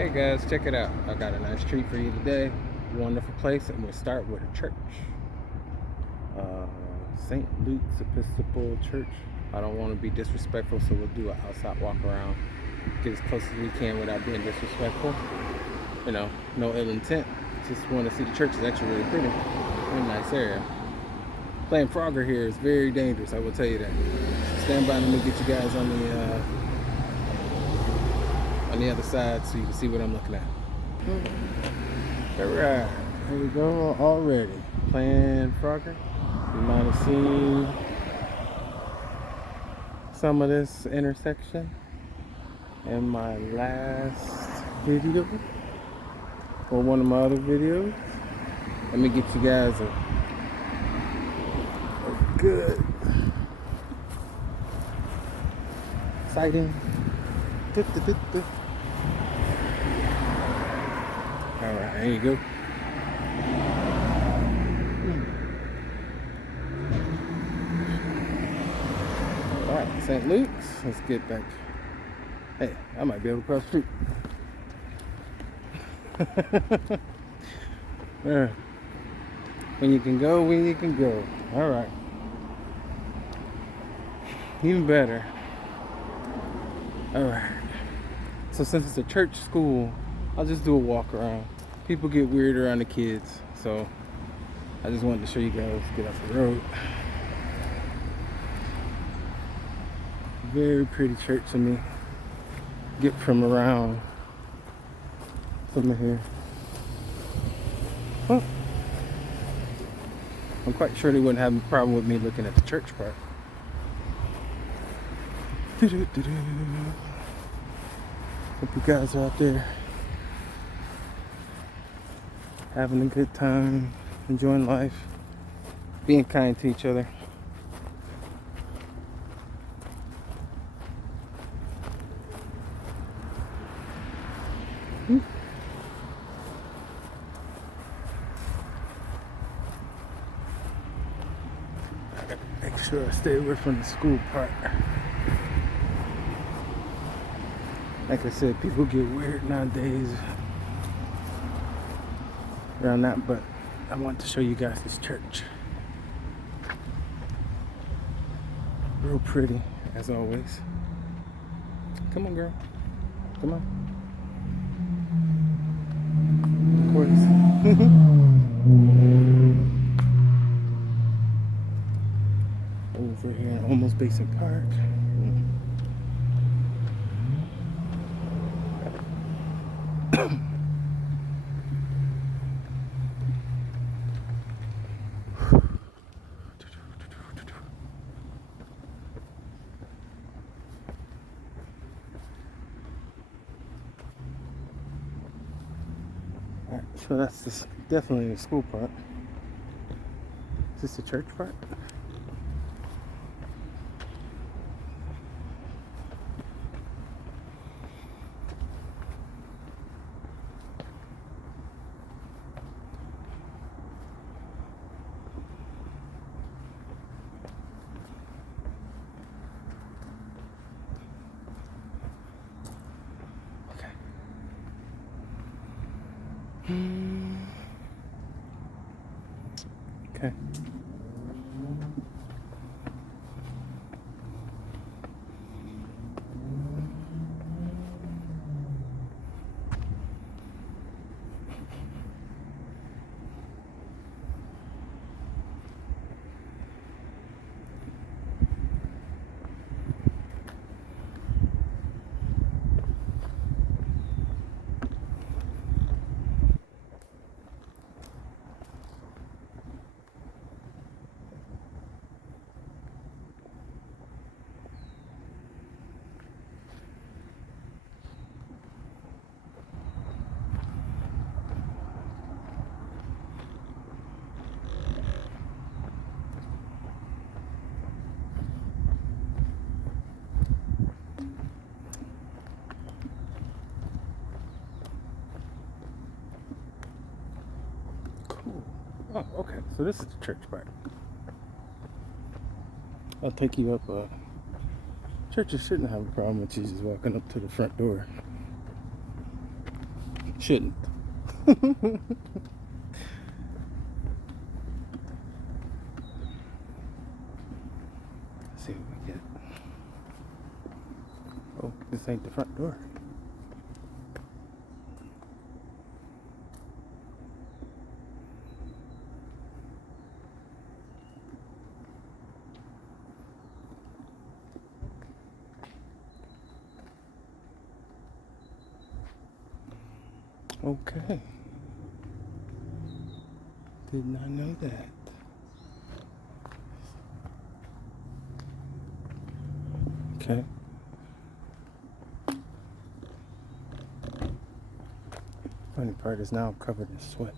Hey guys, check it out. I got a nice treat for you today. Wonderful place, and we'll start with a church. St. Luke's Episcopal Church. I don't want to be disrespectful, so we'll do an outside walk around. Get as close as we can without being disrespectful. You know, no ill intent. Just want to see the church. Is actually really pretty. Really nice area. Playing Frogger here is very dangerous, I will tell you that. Stand by and let me get you guys on the other side so you can see what I'm looking at. Alright, here we go already. Playing Frogger. You might have seen some of this intersection in my last video or one of my other videos. Let me get you guys a good sighting. Alright, there you go. Alright, St. Luke's. Let's get back. Hey, I might be able to cross the street. When you can go, when you can go. Alright. Even better. Alright. So since it's a church school, I'll just do a walk around. People get weird around the kids, so I just wanted to show you guys, get off the road. Very pretty church to me. Get from around from here. Well, I'm quite sure they wouldn't have a problem with me looking at the church part. Hope you guys are out there having a good time, enjoying life, being kind to each other. I gotta make sure I stay away from the school part. Like I said, people get weird nowadays around that, but I want to show you guys this church. Real pretty, as always. Come on, girl. Come on. Of course. Over here in Olmos Basin Park. Alright, so that's this, definitely the school part. Is this the church part? Okay. Oh, okay. So this is the church part. I'll take you up. Churches shouldn't have a problem with you just walking up to the front door. Shouldn't. Let's see what we get. Oh, this ain't the front door. Okay. Did not know that. Okay. Funny part is now I'm covered in sweat.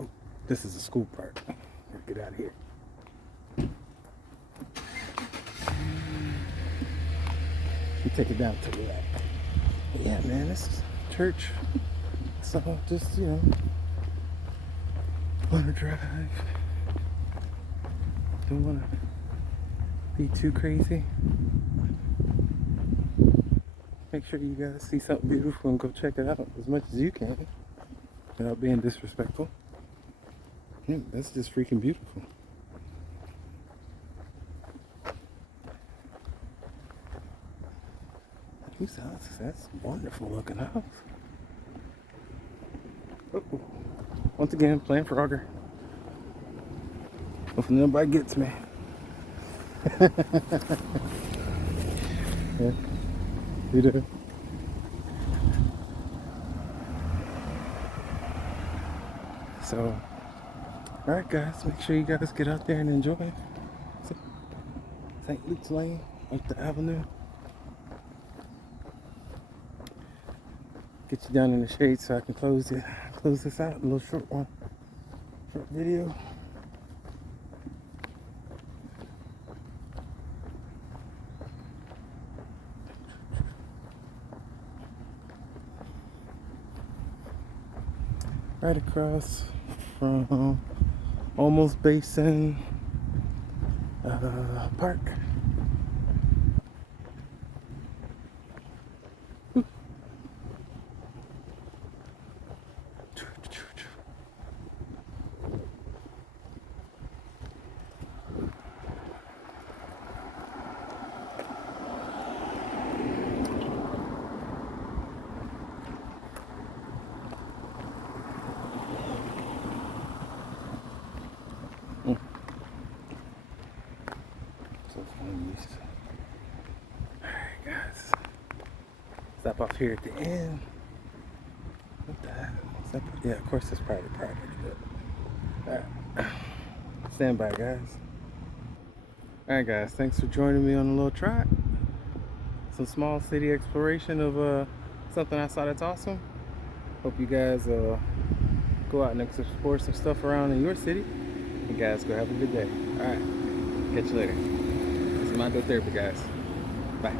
Oh, this is a school park. Get out of here. You take it down to the left. Yeah, man, this is church. So just, want to drive. Don't want to be too crazy. Make sure you guys see something beautiful and go check it out as much as you can without being disrespectful. That's just freaking beautiful. That's a wonderful looking house. Oh, once again, playing Frogger. Hopefully nobody gets me. Yeah, you do. So, alright guys, make sure you guys get out there and enjoy St. Luke's Lane, up the avenue. Get you down in the shade so I can close this out. A little short video. Right across from Olmos Basin Park. Alright guys, stop off here at the end. What the hell? Yeah, of course it's private property, but alright. Stand by guys. Alright guys, thanks for joining me on a little trip. Some small city exploration of something I saw that's awesome. Hope you guys go out and explore some stuff around in your city. You guys go have a good day. Alright, catch you later. This is Mondo Therapy guys. Bye.